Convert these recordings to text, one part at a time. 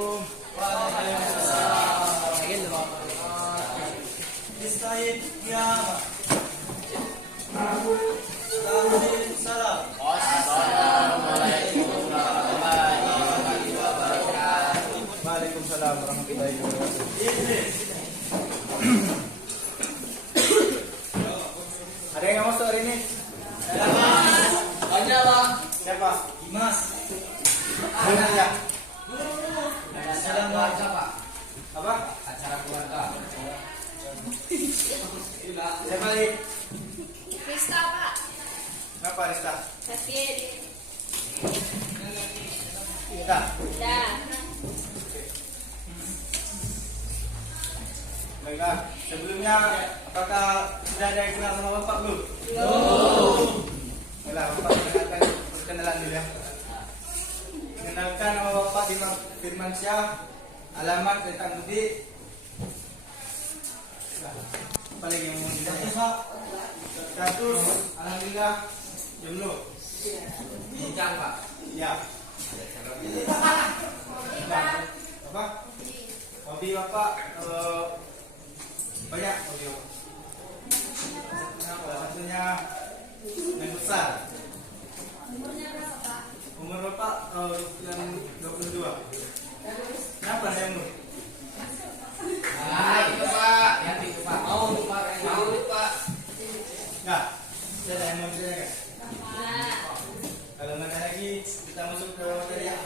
Assalamualaikum. Istahid ya. Salam. Waalaikumsalam warahmatullahi wabarakatuh. Ada yang nggak masuk hari ini? Ada bang. Siapa? Dimas. Ada ya? Salam bang. Apa? Acara keluarga. Siapa lagi? Rista Pak, Kenapa Rista? sakit. Kita. Dah. Baiklah. Sebelumnya, apakah sudah ada yang kenal sama Bapak belum? Belum. Baiklah, Bapak perkenalkan perkenalan dulu ya. Kenalkan nama Bapak Firmansyah, alamat Tentang Budi. Apa lagi yang mau ditanya? Pak? Status, alhamdulillah, jomblo. Bujang pak. Ya. Apa? Hobi Bapak banyak hobi Bapak. Salah satunya main besar. Umur Bapak yang 22. Kenapa saya umur? Itu pak. Yang itu pak. Mau pak. Mau pak. Enggak. Saya ada yang mau ceritakan. Nah, Kalau nggak ada lagi, kita masuk ke materi ya.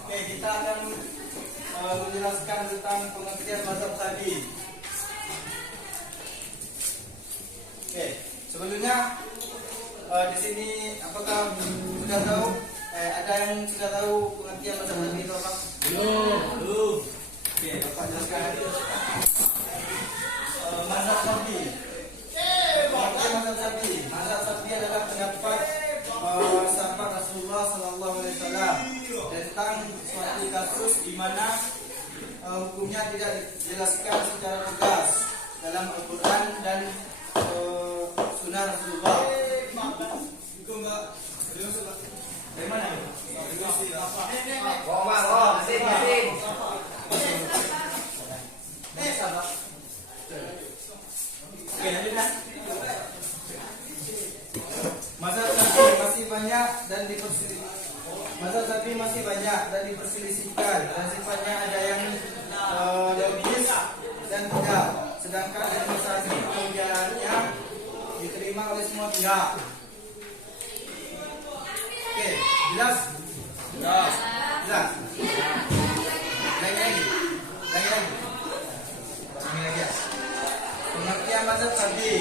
Oke, kita akan menjelaskan tentang pengertian mazhab tadi. Oke, sebelumnya di sini apakah sudah tahu? Ada yang sudah tahu pengertian mazhab tadi itu apa? Belum. Oke, Bapak jelaskan. Mazhab tadi. Mazhab Syafi'i adalah pendapat sahabat Rasulullah Sallallahu Alaihi Wasallam tentang suatu kasus di mana hukumnya tidak dijelaskan secara tegas dalam Al-Quran dan Sunnah Rasulullah. Dari mana ini? Oke, lanjutkan. Mazhab Syafi'i masih banyak dan diperselisihkan dan sifatnya ada yang logis dan tidak. Sedangkan ilmu Syafi'i pengertiannya diterima oleh semua pihak. Oke, jelas? Jelas. Lagi. Ini lagi ya. Pengertian mazhab Syafi'i.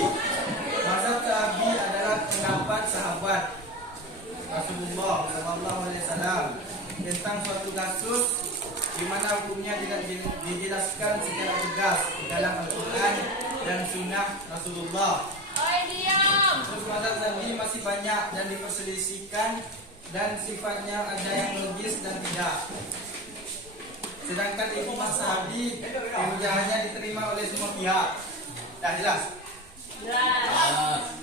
Mazhab Syafi'i adalah pendapat sahabat Rasulullah Sallallahu Alaihi Wasallam tentang suatu kasus di mana hukumnya tidak dijelaskan secara tegas dalam Al-Quran dan Sunnah Rasulullah. Terus mazhab Syafi'i masih banyak dan diperselisihkan dan sifatnya ada yang logis dan tidak. Sedangkan ijma Syafi'i hujahnya diterima oleh semua pihak. Dah jelas?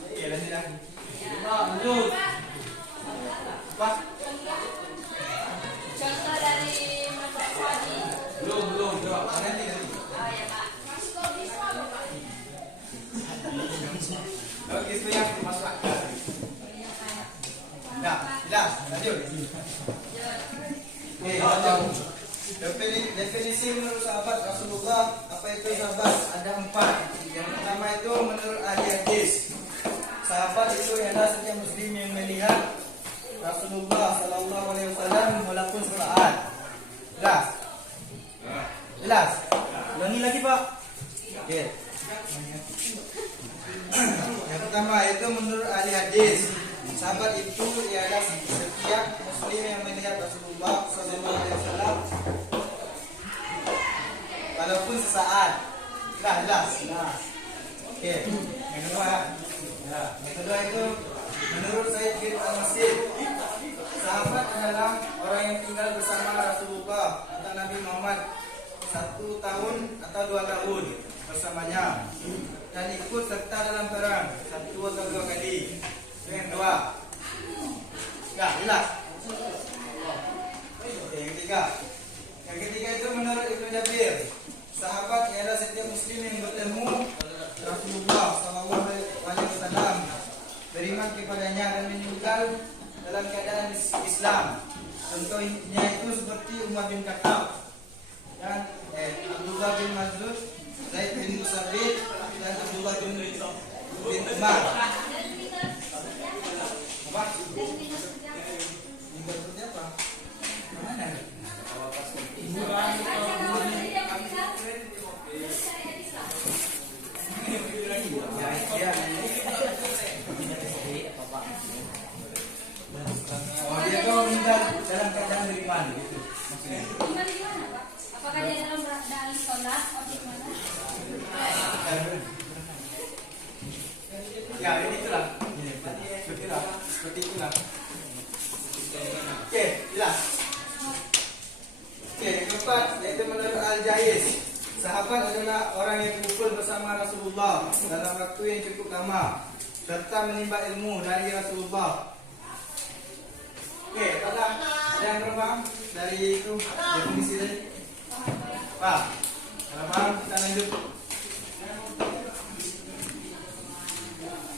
Oke, lanjut lagi. Lanjut. Apa? contoh dari mazhab Syafi'i. Belum. Nanti. Oh ya Pak. Kalau gitu yang masuk akal. Dah, jelas. Lanjut. Oke, lanjut. Definisi menurut sahabat Rasulullah, apa itu sahabat? Ada 4. Yang pertama itu menurut ahli hadis. Sahabat itu adalah setiap muslim yang melihat Rasulullah Sallallahu Alaihi Wasallam walaupun saat. Jelas. Ulangi lagi Pak. Oke. Yang pertama itu menurut ahli hadis. Sahabat itu ialah setiap muslim yang melihat Rasulullah Sallallahu Alaihi Wasallam walaupun sesaat. Jelas. Oke. Yang kedua. Yang kedua itu menurut Sayyid bin Al-Masih. Sahabat adalah orang yang tinggal bersama Rasulullah atau Nabi Muhammad 1 tahun atau 2 tahun bersamanya dan ikut serta dalam perang 1 atau 2 kali. Yang kedua. Jelas. ketiga. Yang ketiga itu menurut Ibnu Jabir, sahabat ialah setiap muslim yang bertemu Rasulullah sallallahu alaihi wasallam, beriman kepadanya dan meninggal dalam keadaan Islam. Contohnya itu seperti Umar bin Khattab dan Abdullah bin Mas'ud, Zaid bin Sabit dan Abdullah bin Umar. Apa? Maksudnya apa? Mana? Oh, dia tuh meninggal dalam keadaan beriman gitu maksudnya. Gimana gimana Pak? Apakah dia dalam sholat atau gimana? Ya, ini itulah. Seperti itulah. Oke, jelas. Oke, yang keempat yaitu menurut Al-Jaiz, sahabat adalah orang yang kumpul bersama Rasulullah dalam waktu yang cukup lama serta menimba ilmu dari Rasulullah. Oke, ada yang berbang dari itu definisi tadi. Pak, kalau paham kita lanjut.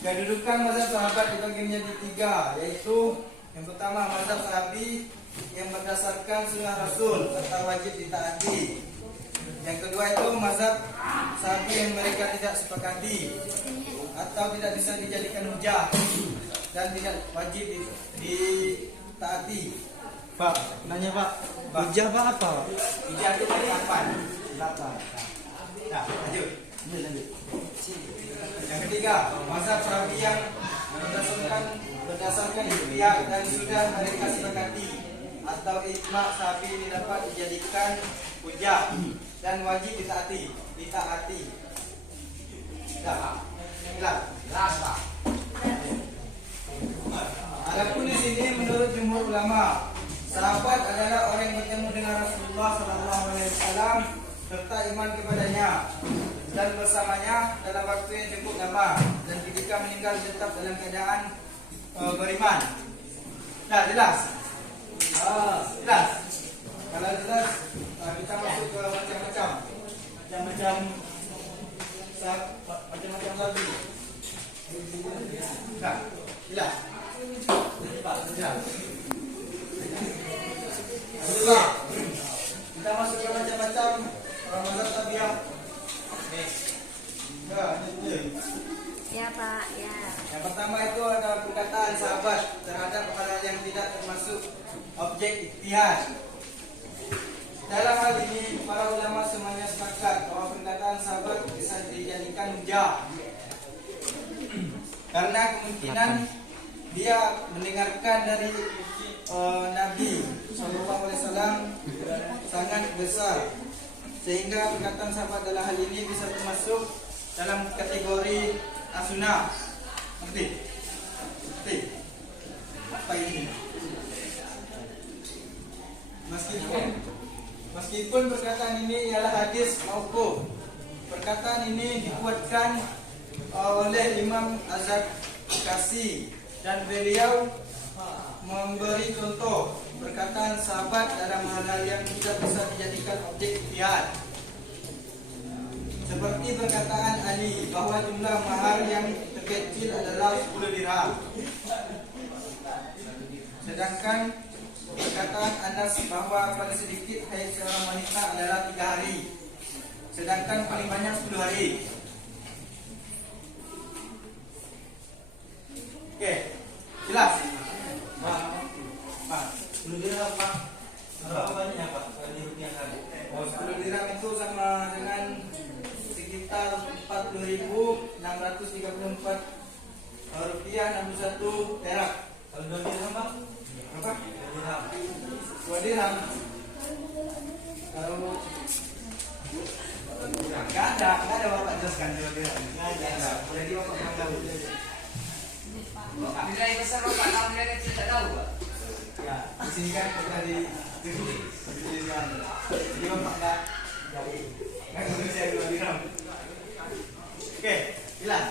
Kedudukan mazhab sahabat dibagi menjadi tiga, yaitu yang pertama mazhab sahabi yang berdasarkan sunnah Rasul atau wajib ditaati. Yang kedua itu mazhab sahabi yang mereka tidak sepakati atau tidak bisa dijadikan hujah dan tidak wajib ditaati. Pak, nanya Pak, hujah Pak apa? Hujah itu dari kapan? Nah, lanjut. Yang ketiga, mazhab sahabi yang berdasarkan ijtihad dan sudah mereka sepakati atau ijma sahabi ini dapat dijadikan hujah dan wajib ditaati. Jelas, Pak. Adapun di sini menurut jumhur ulama, sahabat adalah orang yang bertemu dengan Rasulullah SAW serta iman kepadanya dan bersamanya dalam waktu yang cukup lama dan ketika meninggal tetap dalam keadaan beriman. Nah, jelas. Jelas. Kalau jelas, kita masuk ke macam-macam lagi. Nah, jelas. Jelas. Kita masuk ke macam-macam mazhab tabi'ah. Ya Pak, ya. Yang pertama itu ada perkataan sahabat terhadap hal yang tidak termasuk objek ijtihad. Dalam hal ini para ulama semuanya sepakat bahwa perkataan sahabat bisa dijadikan hujah karena kemungkinan dia mendengarkan dari Nabi SAW sangat besar, sehingga perkataan sahabat dalam hal ini bisa termasuk dalam kategori as-sunnah. Ngerti? Apa ini? Meskipun perkataan ini ialah hadis mauquf, perkataan ini dikuatkan oleh Imam Az-Zakasi dan beliau memberi contoh perkataan sahabat dalam hal-hal yang tidak bisa dijadikan objek ijtihad. Seperti perkataan Ali bahwa jumlah mahar yang terkecil adalah 10 dirham. Sedangkan perkataan Anas bahwa paling sedikit haid seorang wanita adalah 3 hari. Sedangkan paling banyak 10 hari. Oke, jelas? Pak, 10 dirham Pak. Berapa banyaknya Pak? Oh, 10 dirham itu sama dengan sekitar 40.634 rupiah 61 perak. Kalau 2 dirham Pak? Berapa? 2 dirham. Kalau nggak ada Bapak jelaskan 2 dirham. Nggak ada. Jadi Bapak nggak tahu. Nilai besar Bapak, kalau nilai kecil tidak tahu Pak. Ya, di sini kan kita di jadi Bapak nggak bisa 2 dirham. Oke, jelas.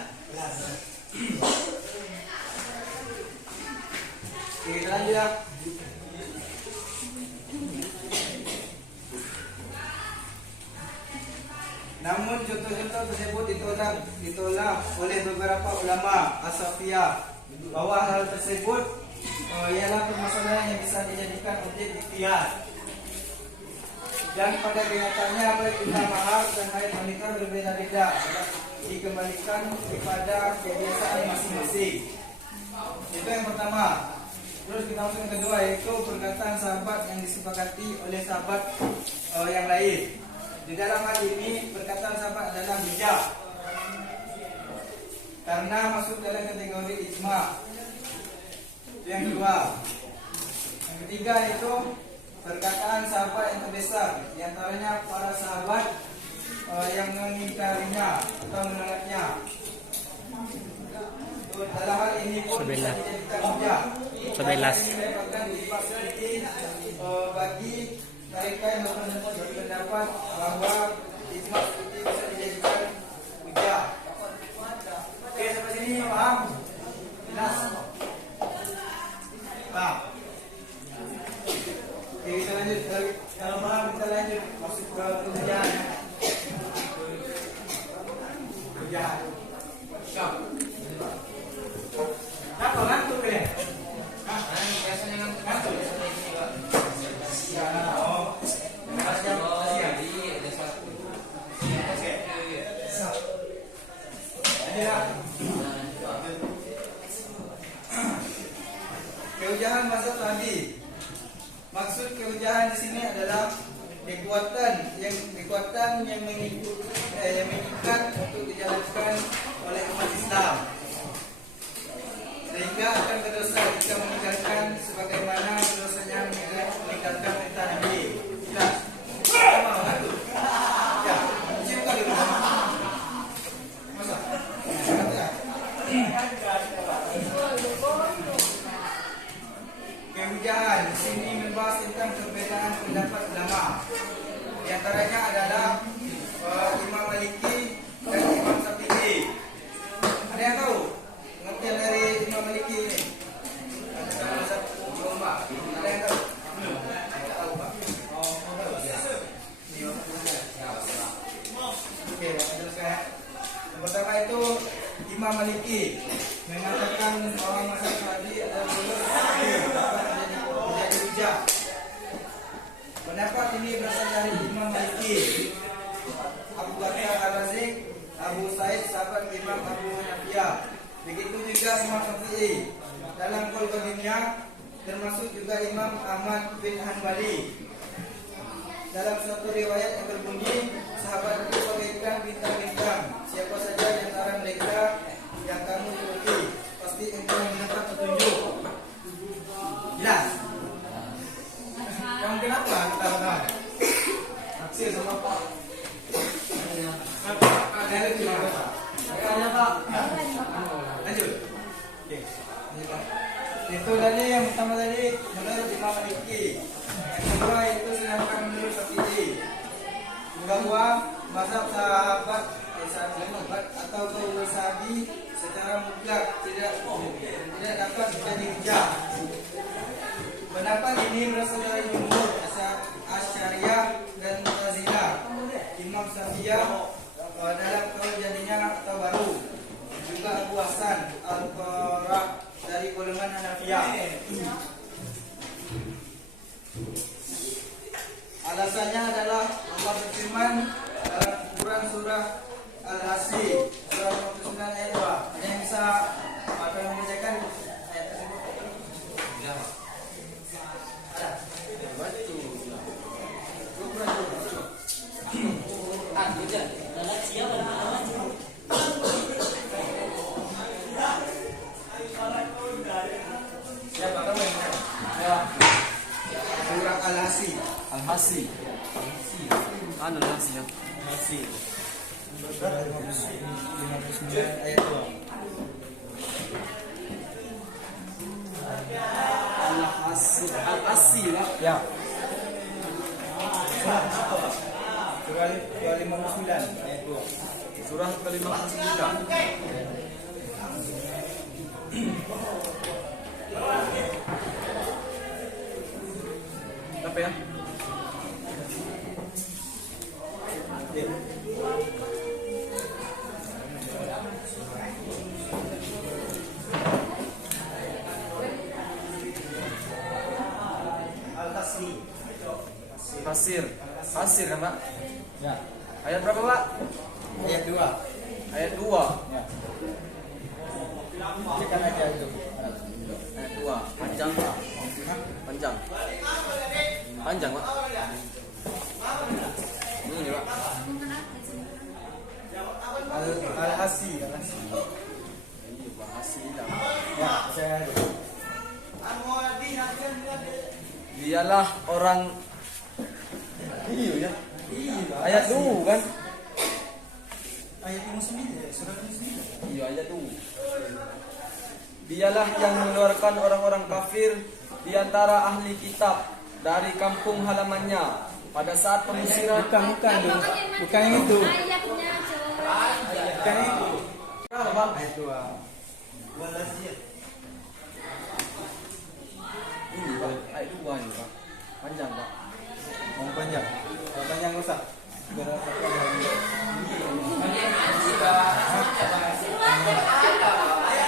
Oke, kita lanjut ya. Namun contoh-contoh tersebut ditolak oleh beberapa ulama asafiyah bahwa hal tersebut ialah permasalahan yang bisa dijadikan objek ijtihad. Dan pada kenyataannya baik kita mahar dan haid wanita berbeda-beda, dikembalikan kepada kebiasaan masing-masing. Itu yang pertama. Terus kita masuk yang kedua, yaitu perkataan sahabat yang disepakati oleh sahabat yang lain. Di dalam hal ini perkataan sahabat adalah bijak karena masuk dalam kategori ijma. Itu yang kedua. Yang ketiga yaitu perkataan sahabat yang terbesar, di antaranya para sahabat yang mengingkarinya atau menolaknya. Dalam hal ini pun bisa dijadikan hujah. Ini merupakan ijma bagi mereka yang berpendapat bahwa ijma seperti bisa dijadikan hujah. Oke, sampai sini paham? Jelas? Paham? Oke, kita lanjut. Kalau paham kita lanjut masuk ke hujan. Hujan. Kenapa ngantuk kalian? Biasanya ngantuk. Ya, oh. Kehujahan mazhab tadi. Maksud kehujahan di sini adalah kekuatan yang mengikat untuk dijalankan oleh umat Islam, sehingga akan berdosa jika meninggalkan sebagaimana berdosanya meninggalkan perintah Nabi. Jelas? Sama satu. Ya, cium kali dulu. Masa? Kehujahan di sini membahas tentang perbedaan pendapat ulama. Di antaranya adalah Imam Maliki dan Imam Syafi'i. Ada yang tahu pengertian dari Imam Maliki ini? Ada yang tahu? Tahu Pak? Oke, teruskan. Yang pertama itu Imam Maliki mengatakan bahwa mazhab tadi adalah dapat menjadi hujah. Pendapat ini berasal dari Imam Maliki, Abu Bakar Al-Razik, Abu Said sahabat Imam Abu Hanifah. Begitu juga Imam Syafi'i. Dalam qaul qadimnya termasuk juga Imam Ahmad bin Hanbali. Dalam suatu riwayat yang berbunyi, sahabat itu bagaikan bintang-bintang. Siapa saja di antara mereka yang kamu ikuti, pasti engkau mendapat petunjuk. Jelas? Kamu kenapa? Tahu-tahu. Aksi sama Pak. Ada lagi Pak. Ada Pak. Lanjut. Oke. Itu tadi yang pertama tadi menurut Imam Maliki. Yang kedua itu sedangkan menurut Syafi'i bahwa mazhab sahabat atau qaul sahabi secara mutlak tidak dapat menjadi hujah. Pendapat ini berasal dari jumhur Asy'ariyah dan Mu'tazilah. Imam Syafi'i dalam qaul jadinya atau baru, juga Abu Hasan Al-Qurra dari golongan Hanafiyah. Alasannya adalah Allah berfirman dalam Quran surah Al-Hasy surah 29 ayat 2. Ada yang bisa membacakan ayat tersebut? Ada. Siapa kamu yang surah Al-Hasy. Al-Hasi. Ano Al-Hasi ya? Al-Hasy 59 ayat 2. Al-Hasi lah. Ya. Surah 59 ayat 2. Surah ke-59. Apa ya? Ya. Kasir. Kasir kan, Pak? Ya. Ayat berapa, Pak? Ayat 2. Ayat 2. Ya. Cekkan aja itu. Ayat 2. Panjang, Pak. Panjang. Panjang, Pak. Ini, Pak. Al-Hasi. Ini bahasa hilang. Ya, saya Dialah orang iya ya. Ayat 2 kan? ayat 59, surat 59. Iya, ayat 2. Dialah yang mengeluarkan orang-orang kafir di antara ahli kitab dari kampung halamannya pada saat pengusiran. Bukan yang itu. Ayatnya, coy. Bukan yang itu. Berapa, Pak? Ayat 2. Ini, Pak. Ayat 2 ini, Pak. Panjang, Pak. Mau panjang. Kalau panjang rusak. Biar apa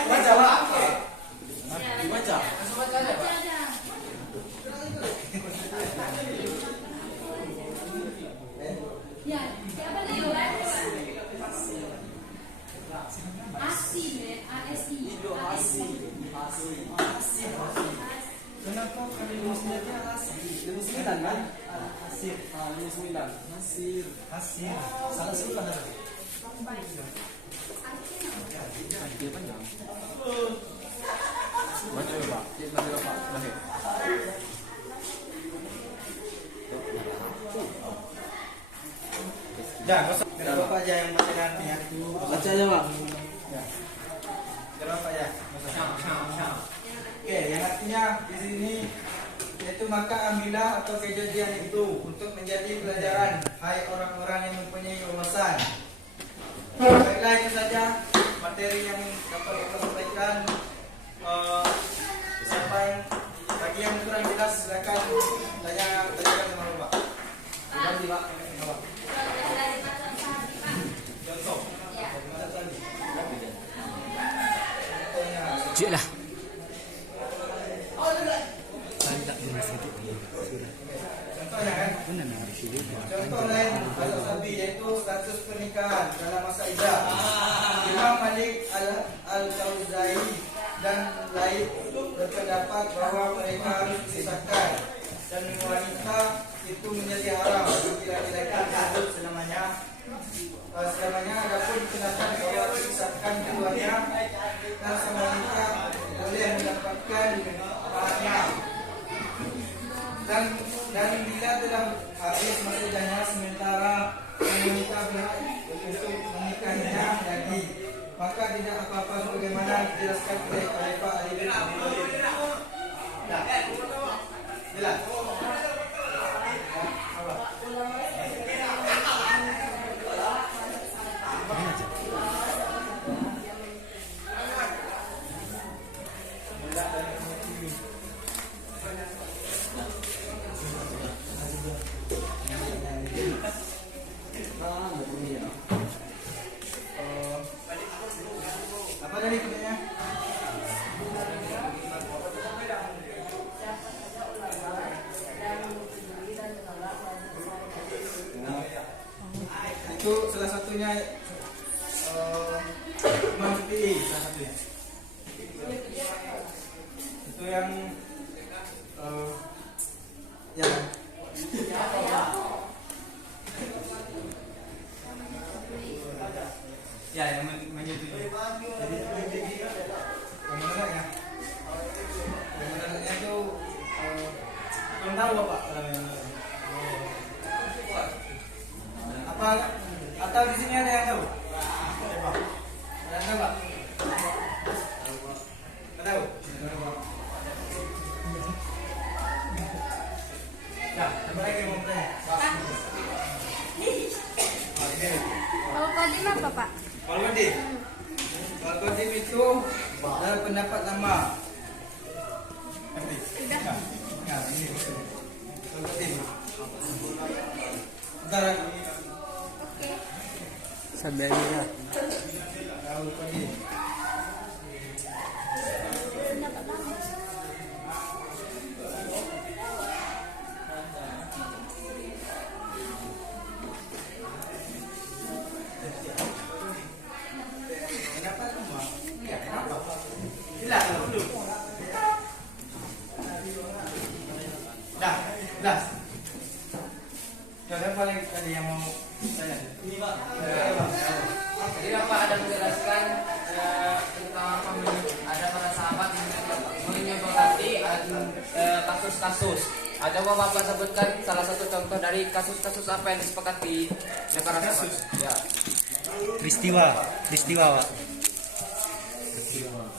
Baca, Pak. Dibaca. Baca aja. Ya, siapa Leo? Asi, men. ASI. Kenapa kali musnadnya Asir? Musnadan kan? Asir. Ini 9. Nasir. Asir. Salah surat apa? Dia panjang. Baca, Pak. Dia baca, Pak. Terakhir. Ya, biar Bapak aja yang baca artinya. Baca aja, Pak. Ya. Biar Bapak ya. Oke, yang artinya di sini yaitu maka ambillah atau kejadian itu untuk menjadi pelajaran, hai orang-orang yang mempunyai wawasan. Baiklah, itu saja materi yang dapat kita sampaikan. Siapa yang bagi yang kurang jelas silakan tanyakan sama Bapak. Ganti, Pak. Bapak. Contoh. Ya. Contohnya. Cik lah. Contohnya kan? Contoh lain atau sabi yaitu status pernikahan dalam masa idah. Imam Malik Al-Kauzai dan lain berpendapat bahwa mereka harus disisahkan dan wanita itu menjadi haram bagi laki-laki tersebut selamanya. Selamanya adapun dikenakan bahwa disisahkan keduanya dan semua wanita boleh mendapatkan pahalanya. Dan bila telah habis masa idahnya sementara wanita berhak untuk menikahinya lagi, maka tidak apa-apa sebagaimana dijelaskan oleh Khalifah Ali bin Abi Thalib. Dah. Jelas. Apa tadi pertanyaannya? Itu salah satunya Imam Syafi'i salah satunya. Itu yang yang menyetujui. Jadi yang menolak ya. Yang menolaknya itu belum tahu Bapak. Apa atau di sini ada yang tahu? Ada yang tahu Pak? Tidak tahu. Nah, apa lagi mau bertanya? Kalau Qadim apa, Pak? Kalau Qadim? Kalau Qadim itu dalam pendapat lama. Sudah. Nah, ini Kalau Qadim. Bentar. Oke. Sambil ya. Kalau Qadim. Pendapat lama. Jelas. Yang paling tadi yang mau tanya. Ini Pak. Jadi Bapak ada menjelaskan tentang apa ada para sahabat yang menyepakati kasus-kasus. Ada Bapak sebutkan salah satu contoh dari kasus-kasus apa yang disepakati oleh para sahabat? Ya. Peristiwa, Pak.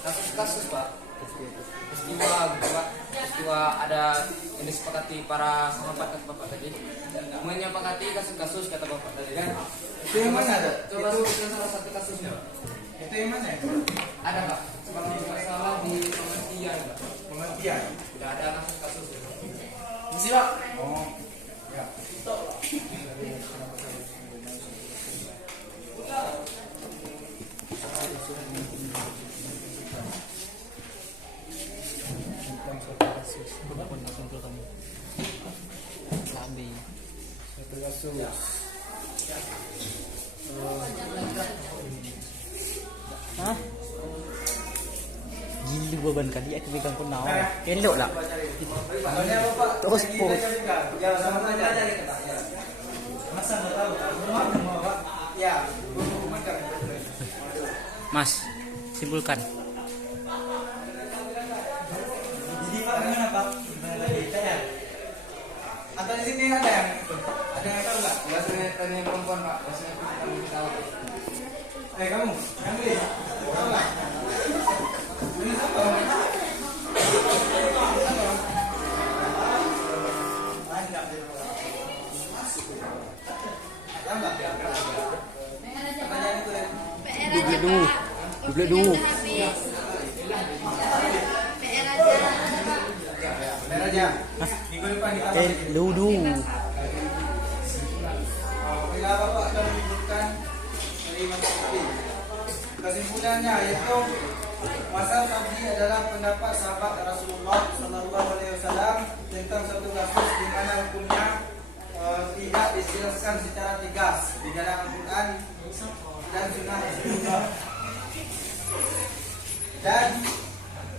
Kasus-kasus Pak. Peristiwa gitu Pak. Peristiwa ada yang disepakati para sahabat kata Bapak tadi. Menyepakati kasus-kasus kata Bapak tadi kan. Itu yang mana ada? Coba sebutkan salah satu kasusnya. Itu yang mana? Ada Pak. Kalau masalah di pengertian Pak. Pengertian. Tidak ada kasus-kasus. Mesti Pak. Oh. Ya. Satu kasus. Hah? Gila beban kali aku pegang kau naon. Elok lah. Soalnya Bapak Terus lagi pun. belajar juga. Ya, sama saja. Masa nggak tahu? Rumah Pak. Ya, rumah kan. Mas, simpulkan. Jadi Pak gimana Pak? Gimana lagi? Tanya. Atau di sini ada yang tahu nggak? Biasanya tanya perempuan Pak. Biasanya kita tahu. Kamu, ini tahu nggak? Ini siapa? Tahu nggak? PR aja Pak. Pertanyaan itu deh. PR Duduk aja dulu. Pak. Duduk dulu. Waktunya udah habis. PR aja. Benar aja. Minggu depan kita Dulu. Bila Bapak akan menyebutkan dari Imam Syafi'i. Kesimpulannya yaitu mazhab Syafi'i adalah pendapat sahabat Rasulullah Sallallahu Alaihi Wasallam tentang satu kasus di mana hukumnya tidak dijelaskan secara tegas di dalam Al-Quran dan Sunnah Rasulullah. Dan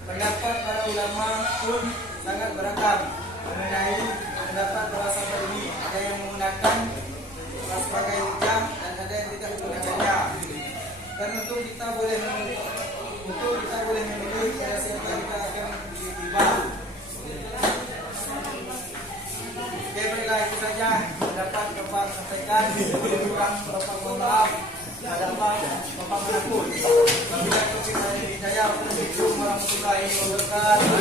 pendapat para ulama pun sangat beragam mengenai pendapat para sahabat ini. Ada yang menggunakan sebagai hujah dan ada yang tidak menggunakannya. Dan untuk kita boleh memilih siapa kita akan ditimbang. Oke, baiklah itu saja pendapat Bapak sampaikan. Kurang Bapak mohon maaf. Ada apa? Bapak menakut. Wabillahi taufiq wal hidayah. Wassalamualaikum warahmatullahi wabarakatuh.